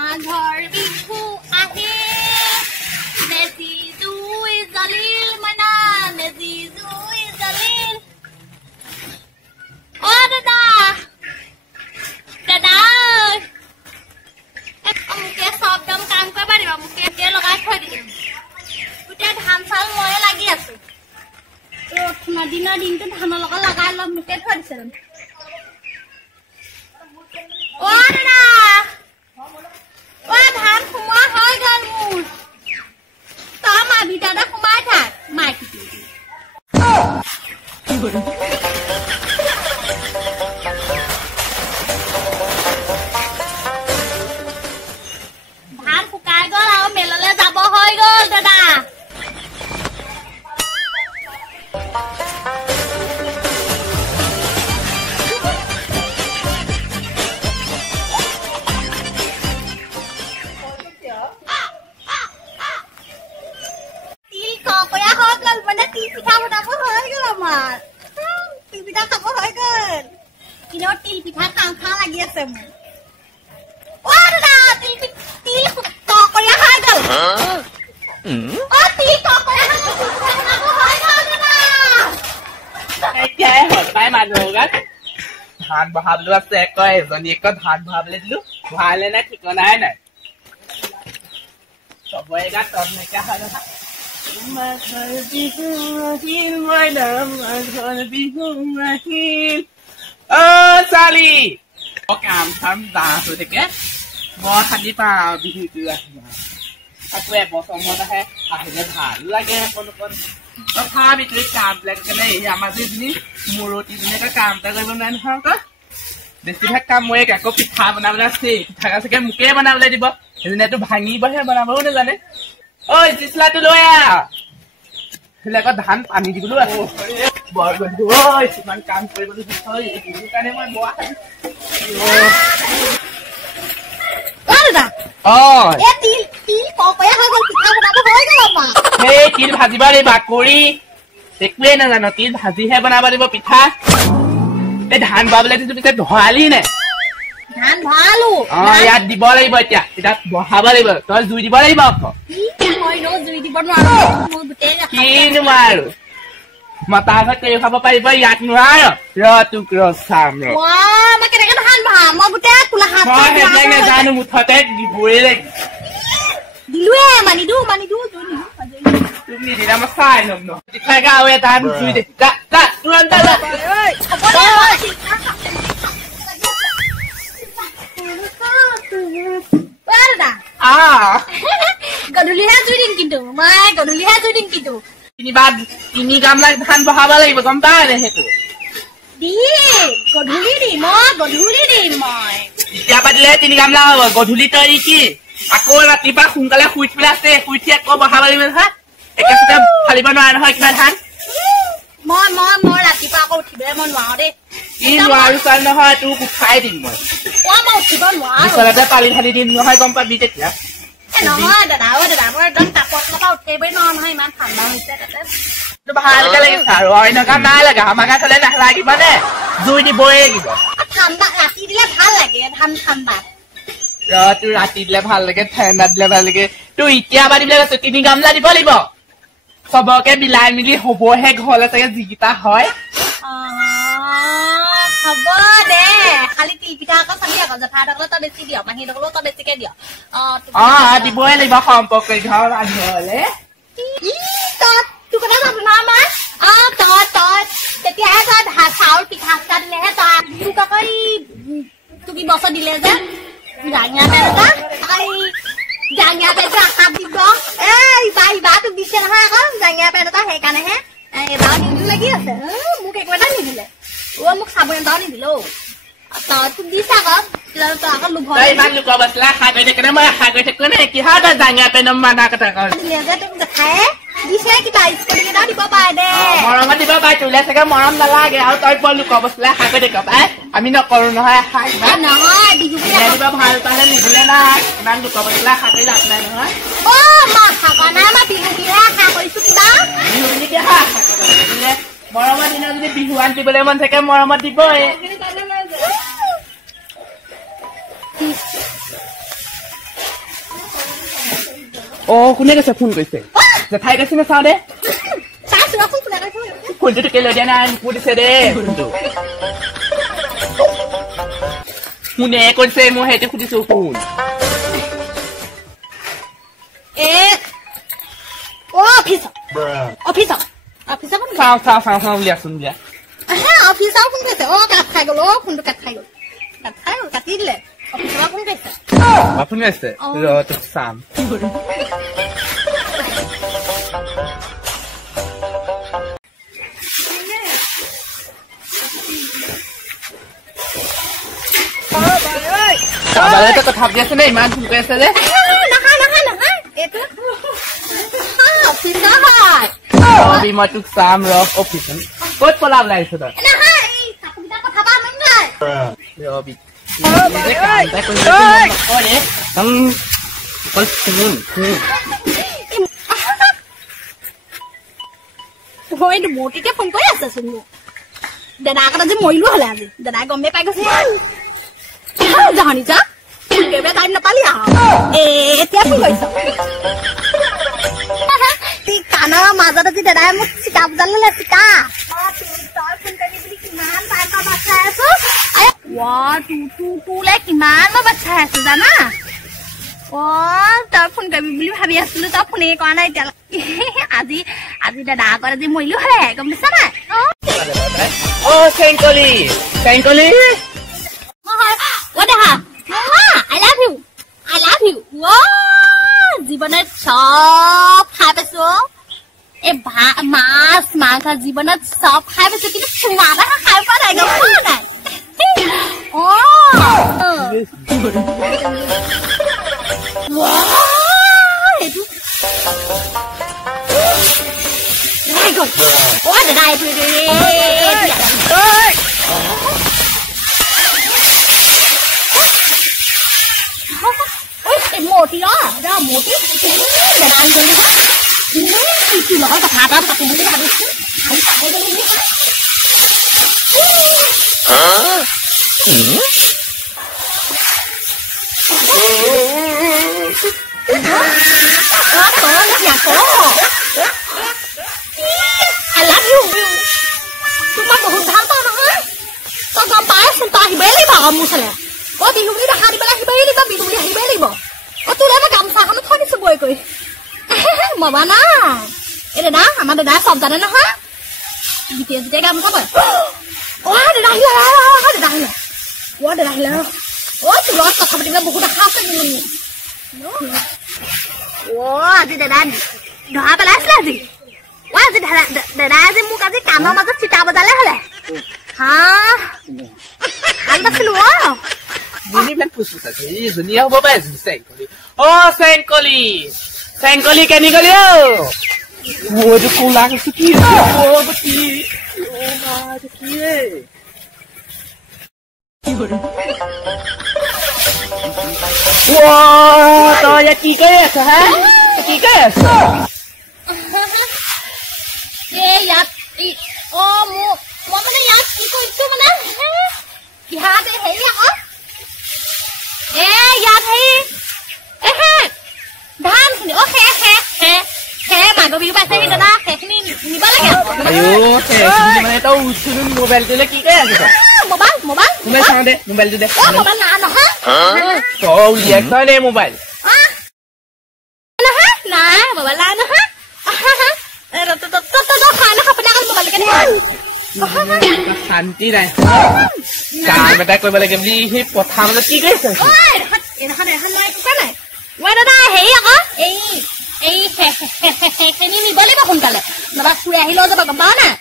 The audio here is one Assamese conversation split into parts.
মাঘৰ বিহু আহে মেজি জুই জ্বলিল মনা মেজি জুই জ্বলিল অ দাদা দাদা মোকে চব দাম কাম কৰিব পাৰিবা মোকে এতিয়া লগাই থৈ দিম গোটেই ধান চাউল ময়ে লাগি আছো দিনৰ দিনটো ধানৰ লগত লগাই লম মোকে থৈ দিছে অ দাদা অ ধান সোমোৱা হৈ গ'ল মোৰ তই মা ভিতৰতে সোমাই থাক মাইকী ধান শুকাই গ'ল আৰু মেললৈ যাব হৈ গ'ল দাদা তিল পিঠা খাওঁ খাওঁ লাগি আছে মোৰ অ দাদা তিল ককৰীয়া হৈ গ'ল অ তিল ককৰীয়া হৈ গ'ল দাদা এতিয়াই হ'ল পাই মানুহ গাত ধান বহাবলৈ আছে কয় এজনীক ধান বহাবলৈ দিলো ভৰালে নাই ঠিকনাই নাই চবৰে গাত তত নাইকিয়া হয় নহয় মাঘৰ বিহু আহিল মইনাম মাঘৰ বিহু আহিল অ চালি কাম চাম ডান্স হৈ থাকে মই শান্তি পাওঁ বিহুটো আহিব আকৌ এবছৰ মূৰত আহিলে ভাল লাগে অকণ তথাপিতো কামবিলাক কেনে আমাৰ যিজনী মূৰতীজনীকে কাম এটা কৰিব নোৱাৰে নহয় আকৌ বেছিভাগ কাম ময়ে আকৌ পিঠা বনাবলৈ আছে পিঠা চাগে মোকে বনাবলৈ দিব সেইজনীটো ভাঙিবহে বনাবও নাজানে ঐ চিচলাটো লৈ আহ সেইবিলাকত ধান পানী দিবলৈ আহো বৰ বন্ধু ঐ কিমান কাম কৰিবলৈ কাৰণে মই বোৱা সেই তিল ভাজিব লাগিব বাকৰি একোৱেই নাজানো তিল ভাজিহে বনাব লাগিব পিঠা এই ধান বহাবলৈ দিছো পিছে ভৰালি নে ধান ভৰালো অ ইয়াত দিব লাগিব এতিয়া এতিয়া বহাব লাগিব তই জুই দিব লাগিব আকৌ কি নোৱাৰো মতা ঘৰত তেল খাব পাৰিব ইয়াত নোৱাৰ ৰ তোক ৰ চাম ৰ নাজানো মুঠতে দিবই লাগিব তুমি নিদিলা মই চাই ল'ম ন আৰু এটা জুই দে তুৰন্ত গধূলিহে জুই দিম কিন্তু মই গধূলিহে জুই দিম কিন্তু তিনি গামলা ধান বহাব লাগিব গম পাৱ নে সেইটো গধূলি দিম গধূলি দিম মই এতিয়া পাতিলে 3 গামলা হ'ব গধূলি তই কি আকৌ ৰাতিপুৱা সোনকালে শুই উঠিবলৈ আছে শুই উঠি আকৌ বহাব লাগিব নহয় একেচতে ফালিব নোৱাৰে নহয় কিবা ধান মই ৰাতিপুৱা আকৌ উঠিবলৈ মই নোৱাৰো দেই ই নোৱাৰো চাল নহয় তোক উঠাই দিম মই উঠিব নোৱাৰো বিচনাতে পালি ঢালি দিম নহয় গম পাবি তেতিয়া নহয় দাদা মই একদম তাপত পৰা উঠিবই নোৱাৰো নহয় ইমান ঠাণ্ডা হৈছে তাতে ভালকে লাগিছে আৰু অন্য কাম নাই লাগে আমাৰ গাত হলে নালাগিব নে জুই দিবই লাগিব ঠাণ্ডা ৰাতি দিলে ভাল লাগে ধান ঠাণ্ডা তোৰ ৰাতি দিলে ভাল লাগে ঠাণ্ডা দিলে ভাল লাগে তোৰ এতিয়া বাঢ়িবলৈ কৈছো 3 গামলা দিব লাগিব চবকে মিলাই মিলি হবহে ঘৰলে চাগে যিকেইটা হয় হ'ব দে খালি তিল পিঠা আকৌ চাবি আকৌ জেঠাইহঁতকলৈ তই বেছি দিয় মাহীহঁতকলৈও তই বেছিকে দিয় দিবই লাগিব সম্পৰ্ক ঘৰ আনিবলে তোৰ কথা ভাবো নহয় আমাৰ তই তেতিয়াহে তই চাউল পিঠা চিঠা দিলেহে তই তোক আকৌ তোক বছৰ দিলে যে জাঙিয়া পেন এটা জাঙিয়া পেনটো আশাত দিব এইবাৰ তোক দিছে নহয় আকৌ জাঙিয়া পেন এটা সেইকাৰণেহে এবাৰ নিদিও লাগি আছে মোক একো এটা নিদিলে মোক চাবোন এটাও নিদিলে তোক দিছে আকৌ তই আকৌ লোভ ইমান লোকৰ বস্তু আশা কৰি থাকে মই আশা কৰি থাকো নে কিহৰ তই জাঙিয়া পেনৰ মানা কথা দিলে যে তোক দেখায়ে দিছে কিবা স্কুটি এটা দিব পাৰে দে মৰমত দিব পাৰে তোলে চাগে মৰম নালাগে আৰু তই বৰ লোকৰ বস্তু আশা কৰি থাক পাই আমি নকৰো নহয় আশা নহয় বিহু দিব ভাল পালে নিদিলে নাই ইমান লোকৰ বস্তু আশা কৰি লাভ নাই নহয় বিহু বুলিহে আশা কৰিছো কিবা বিহু বুলি কিহে আশা কৰিলে মৰমৰ দিনত যদি বিহুৱান দিবলৈ মন থাকে মৰমত দিবই কোনে কৈছে ফোন কৰিছে জেঠাই কৈছে নে চাওঁ দে ফোনটো কেলৈ দিয়া নাই মোক দিছে দে ফোনটো কোনে কৈছে মই সেইটো সুধিছো ফোন অফিচৰ ফোন চাওঁ উলিয়াচোন উলিয়া অফিচৰ ফোন কৰিছে কাট খাই গ'ল ফোনটো কাট খাই গ'ল কাটি দিলে অফিচৰ ফোন কৰিছে ফোন কৰিছে তোক চাম কথা ভাবি আছে নে ইমান ফোন কৰি আছে যে মই তোক চাম ৰ অফিচ ক'ত পলা ওলাইছ তই মূৰ্তিকে ফোন কৰি আছেচোন মোক দাদাক আজি মৰিলো হলে আজি দাদাই গমেই পাই গৈছে জানি যা একেবাৰে টাইম নাপালি এতিয়া কি কৰিছ কাণৰ মাজত আজি দাদাই মোক চিকা বুজাল ললে চিকা কিমান বাচাই আছো তোলে কিমান মই বাচাই আছো জানা তই ফোন কৰিবি বুলি ভাবি আছিলো তই ফোনে কৰা নাই এতিয়ালৈকে আজি দাদা আগত আজি মৰিলো হলে গম পাইছা নাই জীৱনত চব খাই পাইছো এই মাছ মাংস জীৱনত চব খাই পাইছো কিন্তু চুমা এটা খাই পোৱা নাই গম পোৱা নাই মোটি মোটি লগত কথা এটা পাতিম বুলি ভাবিছো I love you. তোমাক বহুত ভাল পাওঁ নহয় তই গম পাইছোন তই আহিবই লাগিব মোৰ চালে বিহু বুলি দেখা দিবলৈ আহিবই লাগিব বিহু বুলি আহিবই লাগিব তোলে মই গামোচাখনো থৈ দিছো বৈ কৰি মবা না এই দাদা আমাৰ দাদাই চব জানে নহয় যেতিয়া যেতিয়া গামোচা বয় দাদা আহিলে দাদা আহিলে দাদা আহিলে তোৰ লগত কথা পাতিবলৈ বহুত আশা আছে আজি দাদা ধৰা পেলাইছিলে আজি দাদা আজি মোক আজি কাণৰ মাজত চিটা বজালে হলে ভাল পাইছিলো ধুনীয়া হ'ব পাই চেংকলি কেনি গলি মইতো কোলা কৈছো কি তই কি কৰি আছ হা কি কৰি আছ ইয়াত মই মানে ইয়াত কি কৰিছো মানে ইয়াতে হেৰি আকৌ ইয়াত হেৰি ধান খিনি মাঘৰ বিহু পাইছেহি দাদা সেইখিনি নিব লাগে মানে তই উঠিলো মোবাইলটোলে কি কৰি আছ মোবাইল চাওঁ দে মোবাইলটো দে মোবাইল না নহয় তই উলিয়াই থৈ দে মোবাইল নাই মোবাইল নাই নহয় শান্তি নাই কাম এটা কৰিব লাগে বুলি সেই পথাৰ মাজত কি কৰিছে দাদা হেৰি আকৌ এইখিনি নিব লাগিব সোনকালে নহবা ফুৰি আহিলেও যাব গম পাৱ নাই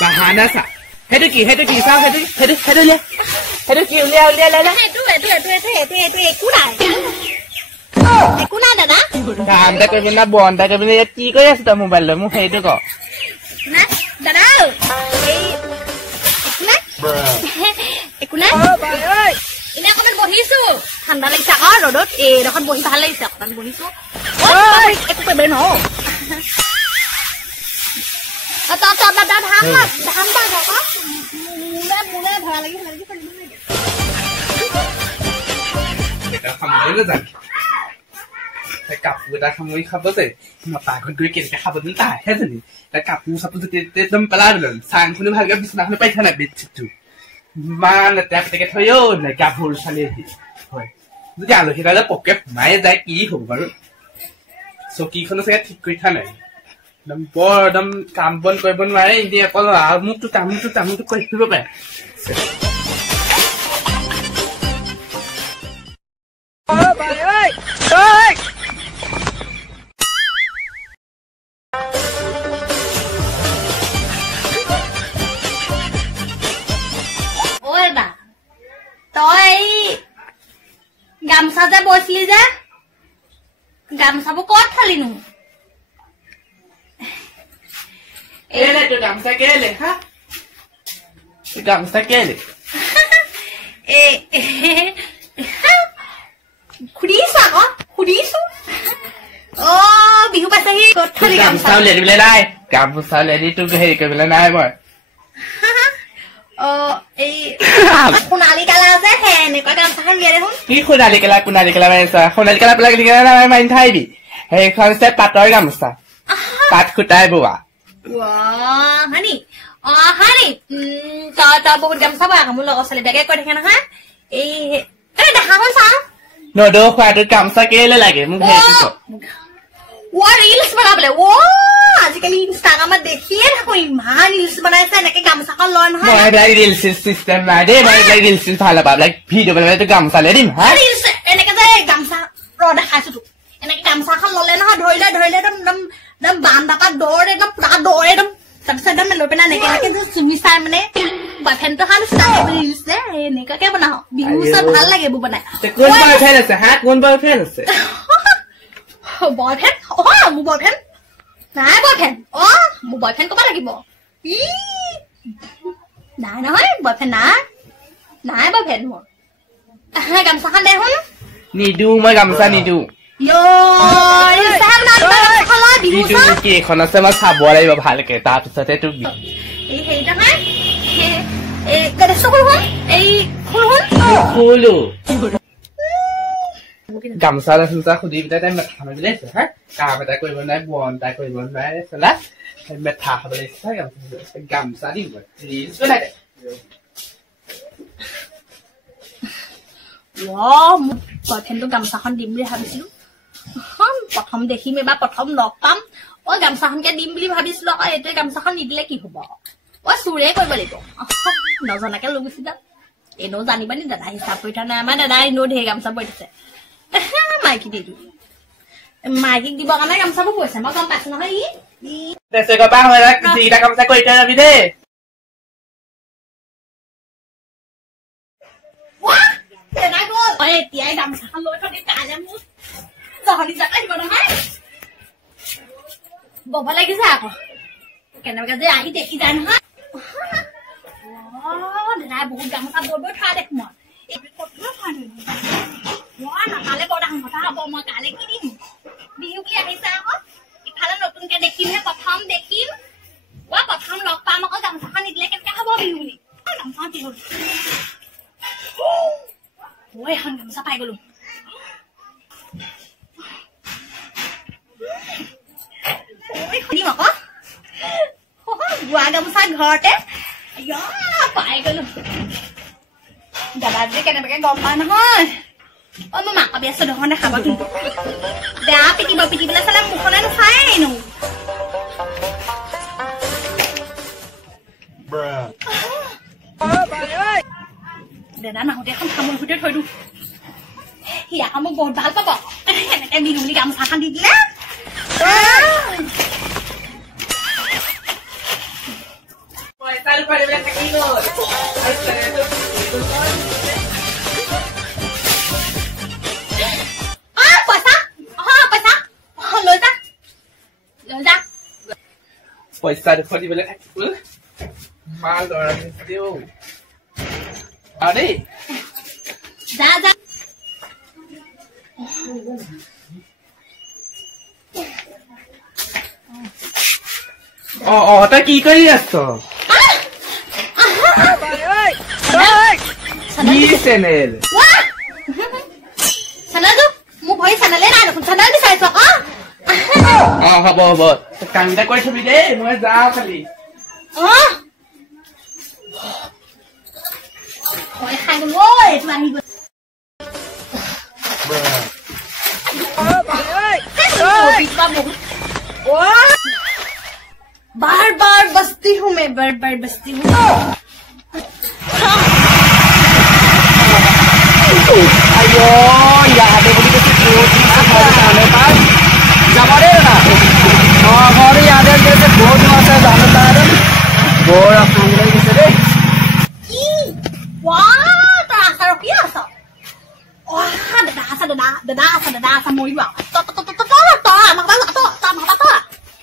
বাহানা চা সেইটো কি চাওঁ সেইটো কি উলিয়াই একো নাই দাদা কাম এটা কৰিবি না বন এটা কৰিবি ইয়াত কি কৰি আছ তই মোবাইল লৈ মোক সেইটো ক দাদা একো নাই এনে অকমান বহিছো ঠাণ্ডা লাগিছে আকৌ ৰ'দত এইডোখৰত বহি ভাল লাগিছে অকমান বহিছো একো কৰিবই ন ভৰা লাগি কাপোৰ এটা সামৰি খাব যে পাকঘৰত গৈ কেনেকে খাব যেন তাইহে জানি কাপোৰ চাপোৰ একদম পেলাই দিলো চাংখনো ভালকে বিচনাখনো পাই থোৱা নাই বেডশ্বীটটো ইমান লেতেৰা পেটেকে থৈ নাই গাভৰু ছোৱালী আহি হয় যদি আলহী এটালে পকে সোমাই যায় কি হ'ব বাৰু চকীখনো চাগে ঠিক কৰি থোৱা নাই একদম বৰ একদম কাম বন কৰিব নোৱাৰে এতিয়া অকল আমুকটো তামুকটো কৰি ফুৰিব পাৰে গামছা যে বৈছিলি যে গামছাবোৰ ক'ত থলিনো গামছা কেলে হা গামছা কেলে সুধিছো আকৌ সুধিছো অ বিহু পাইছেহি ক'ত থলি গামছা উলিয়াই দিবলৈ নাই গামোচা উলিয়াই দি তোক হেৰি কৰিবলৈ নাই মই এই সোণালী কালাৰ যে এনেকুৱা গামছাখন উলিয়াই দেখোন কি সোণালী কালাৰ মাৰিছা সোণালী কালাৰ পেলাই মাৰি থাকিবি সেইখন হৈছে পাটৰ গামোচা পাট খুটাই বোৱা হানি হানি তই বহুত গামছা বৈ আকৌ মোৰ লগৰ ছোৱালী বেগে কৈ থাকে নহয় এই দেখাখন চা নদৌ খোৱাটোত গামছা কেলে লাগে মোক ৰিলচ বনাবলে আজিকালি ইনষ্টাগ্ৰামত দেখিয়ে থাকো ইমান ৰিলচ বনাইছে এনেকে গামছাখন লয় নহয় ৰিলচ চিষ্টেম নাই দেই মই ৰিলচ ভাল পাব ভিডিঅ' বনালে গামছা লৈ দিম ৰিলচ এনেকে যে গামছা দেখাইছো তোক এনেকে গামছাখন ললে নহয় ধৰিলে একদম বান্দাপা দৌৰ একদম পুৰা দৌৰ একদম তাৰপিছত একদম লৈ পেলাই এনেকে যে চুমি চাই মানে বয়ফ্ৰেণ্ডটো খান ৰিলচ যে এনেকুৱাকে বনাও বিহু চব ভাল লাগে এইবোৰ বনাই কোন বয়ফ্ৰেণ্ড আছে হা কোন বয়ফ্ৰেণ্ড আছে বয়ফ্ৰেণ্ড মোৰ বয়ফ্ৰেণ্ড নাই বয়ফ্ৰেণ্ড মোৰ বয়ফ্ৰেণ্ড ক'ব লাগিব নাই নহয় বয়ফ্ৰেণ্ড নাই বয়ফ্ৰেণ্ড মোৰ গামছাখন দে শুন নিদো মই গামছা নিদো এইখন আছে মই চাব লাগিব ভালকে তাৰপিছতে তোক গামোচা চামোচা সুধি পেলাই তাই মেথা মাৰিবলৈ আহিছে হা কাম এটা কৰিব নোৱাৰে বন এটা কৰিব নোৱাৰে চলা মেথা খাবলৈ ইচ্ছা গামোচা দিম ৰিলচ বনাই দে মোৰ বয়ফ্ৰেণ্ডটোক গামছাখন দিম বুলি ভাবিছিলো প্ৰথম দেখিম এবাৰ প্ৰথম লগ পাম গামছাখনকে দিম বুলি ভাবিছিলো আকৌ এইটোৱে গামছাখন নিদিলে কি হব চুৰে কৰিব লাগিব নজনাকে লৈ গুচি যাম এনেও জানিবা নি দাদা হিচাপ কৰি থকা নাই আমাৰ দাদা এনেও ঢেৰ গামছা বৈ দিছে মাইকী দি দিওঁ মাইকীক দিবৰ কাৰণে গামছাবোৰ বৈছে মই গম পাইছো নহয় গামছা কৰি থৈ যাবি দেই এতিয়াই গামছাখন লৈ থৈ দিম কাইলৈ মোৰ চহলি জাত আহিব নহয় বব লাগিছে আকৌ কেনেবাকে যে আহি দেখি যায় নহয় দাদাই বহুত গামোচা বৈ থোৱা দেখো মই নাপালে বৰ ডাঙৰ কথা হব মই কাইলৈ কি দিম বিহু কি আহিছে আকৌ ইফালে নতুনকে দেখিমহে প্ৰথম দেখিম প্ৰথম লগ পাম আকৌ গামছাখন নিদিলে কেনেকে হব বিহু বুলি গামছাখন কি হল এখন গামছা পাই গলো দিম আকৌ বোৱা গামছা ঘৰতে পাই গলো দাদা যে কেনেবাকে গম পাই নহয় মই মাক ব্যস্ত ধৰণে খাব কিন্তু বেয়া পিটিবলৈ চালে মুখলে নাচাই নো দাদা নাহোতে এখন খামুৰ ভিতৰত থৈ দিওঁ সি আকৌ মোক বহুত ভাল পাব এনেকে বিহুলি গামছাখন দি দিলে পইচা দুশ দিবলৈ থাকিব মা লৰা দিও দেই যা যা তই কি কৰি আছ চেনেল চানাটো মোক মোৰ ভৰি চেনেলে নাই দেখোন চেনেল বিচাৰিছ আকৌ হ'ব হ'ব কামটা কৰি থবি দেই মই যাওঁ খালি ভয় খাই গ'ল ঐ এইটো আহি গ'ল बार बार बसती हूँ मैं बार बार बसती हूँ ayo ya ada begitu sebut जाने पर जमारे ना और याद है जैसे बहुत मजा जाने पर बोरा खाने के से वाह terasa biasa wah dada moy ba to mak ba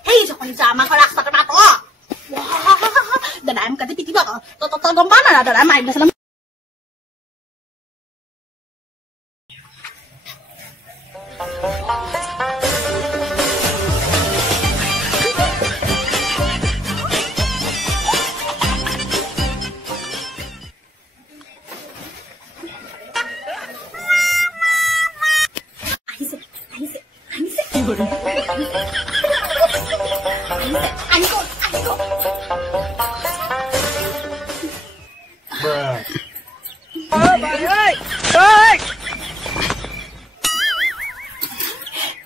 hei jokon sama ko raksa ka to wah dada am ka ti ba to gomba na dada mai biasa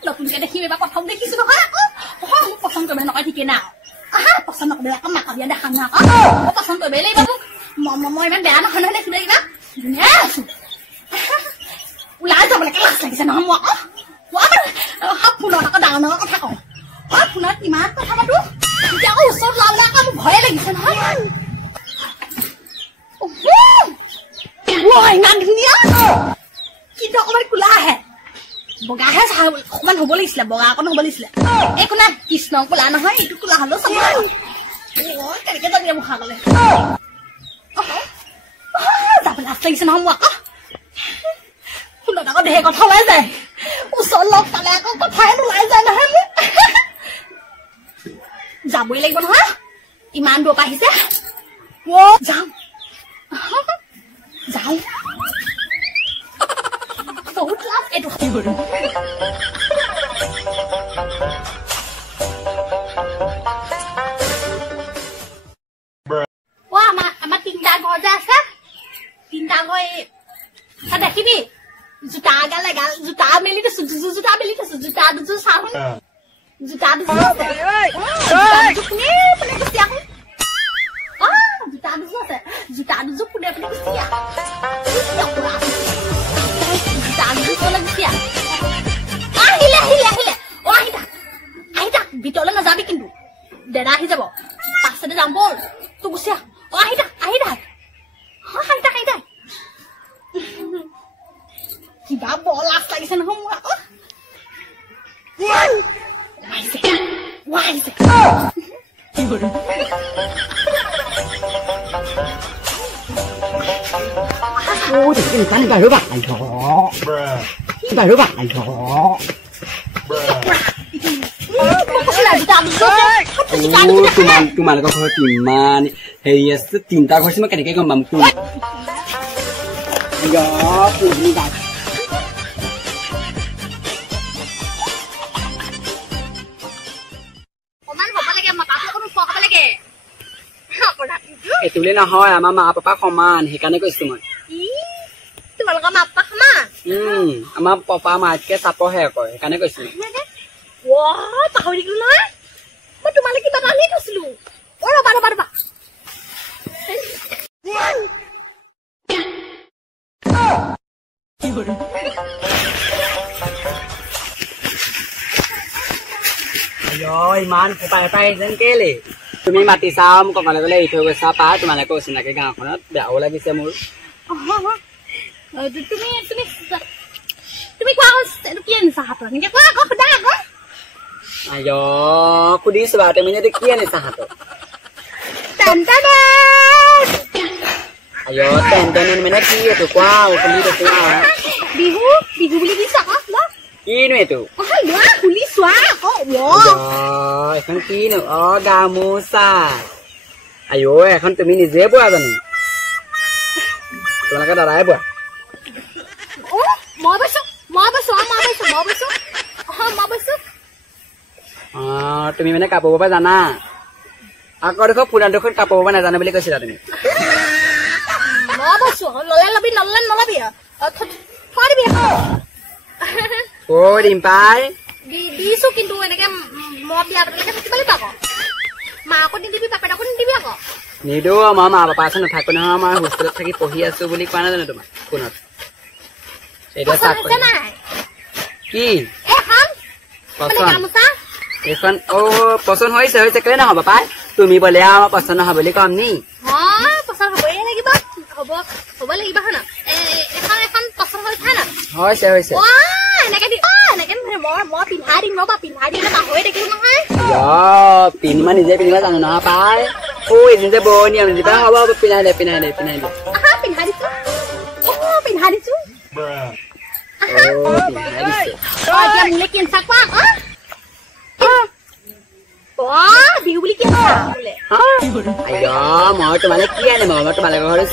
Lapunkan dah kira bapak kamu dah kisah aku. Oh, pasang tu benar kaki kena. Ah, pasang nak bela kamu kau dia dah kena. Oh, pasang tu bela bapak. Mama mana bela nak kena sudah kita. Yes. Ulah jauh lagi kelas lagi sana semua. Wah, hap pulau nak dah nak apa kau? Hap pulau di mana kau sama tu? Jauh usut lalu kamu boleh lagi sana. Wah, ingat dunia. Kita orang kulah hai. Boga hai sah, kuman hubul isla, boga aku hubul isla. Kuna kisnong kulah na hai, itu kulah halo sama. Oh, kali kita dia muka kale. Dapat asal isna hamu aku. Kulah nak deh kau tahu aja. Usol lok kale aku kau tahu tu aja na hamu. Jabui lagi pun ha? Iman dua pahis ya? Wow, jam. Jauh. बहुत लाभ itu. Wah, ama tinggal kau jasa. Tinggal kau ada kini. Juta gal, juta beli tu juta tu sahun. Juta tu. Juta tu ni punya siang. Ah, juta tu punya siang. Hila. Oh, ahida. Bitola na zabi kindu. Dada hi jabo. Pasada jambol. Tunggu sia. Oh, ahida. Oh, ahida. Kita bolas lagi sana semua. Wah. Ôi trời ơi, cái rửa bạc này đó. Cái rửa bạc này đó. Cuma kau kau timan, hei tinta kau sih makan kayak gambam tu. Ya, pun dah. Oman apa lagi? Mata aku kan lupa apa lagi? Apa dah itu? Itu le na hoy, mama papa koman, hekane kau istiman. Itu kalau kamu apa kama? Ama papa mat ke sapo he kau, hekane kau istiman. Wah, tahu di mana? Betul malah kita kali tu selu. Oh, bara. Ayo, iman, pai dan kele. Tumi mati sam, kau kalau kau itu kau sapa, tu mana kau sini ke gang kau nak, dah olah bisa mul. Tumi kau kian sahaja, ni kau dah kau. Ayo, aku di sebelah temennya dekian ni sahaja. Tantanan. Ayo, tantanan mana kia tu kau, beli tu kau. Bihu beli bisa kah? Lah. Ini tu. Oh, ya, beli suara kau. Wow. Ayo, kan kini, oh, gamusa. Ayo, kan tu mini zebu ada ni. Tu nak ada rai buat. Oh, mau besok মই বৈছো তুমি মানে কাপোৰ বব জানা আকৌ দেখো পুৰা দেখোন কাপোৰ বব নাজানো বুলি কৈছিলা তুমি মই বৈছো ললে লবি নলবি থৈ দিবি অ ৰিম্পাই দিছো কিন্তু এনেকে মই বিয়া পাতিলেকে থাকিব লাগিব আকৌ মাকো নিদিবি বাপেকো নিদিবি আকৌ নিদো মই মা পাপা আছে নাথাকো নহয় মই হোষ্টেলত থাকি পঢ়ি আছো বুলি কোৱা নাই জানো তোমাক ফোনত এতিয়া চাক কি এখন পচন্দ হৈছে কেলে নহব পাই তুমি বোলে আমাৰ পচন্দ নহয় বুলি কম নি পচন্দ হবই লাগিব হ'ব লাগিব হয় ন এখন পচন্দ হৈছে এনেকে দি এনেকে মই পিন্ধাই দিম পিন্ধাই দিলে পাহৰি দেখিলো নহয় পিন্ধিবা নিজে পিন্ধিবা জানো নহয় পাই এদিন যে বৰ নিয়ম দিবা হ'ব পিন্ধাই দে পিন্ধাই দিছো মোলে কেঞ্চাৰ কোৱা বিহু বুলি কি মই তোমালে কি আনিম মই তোমালোকৰ ঘৰত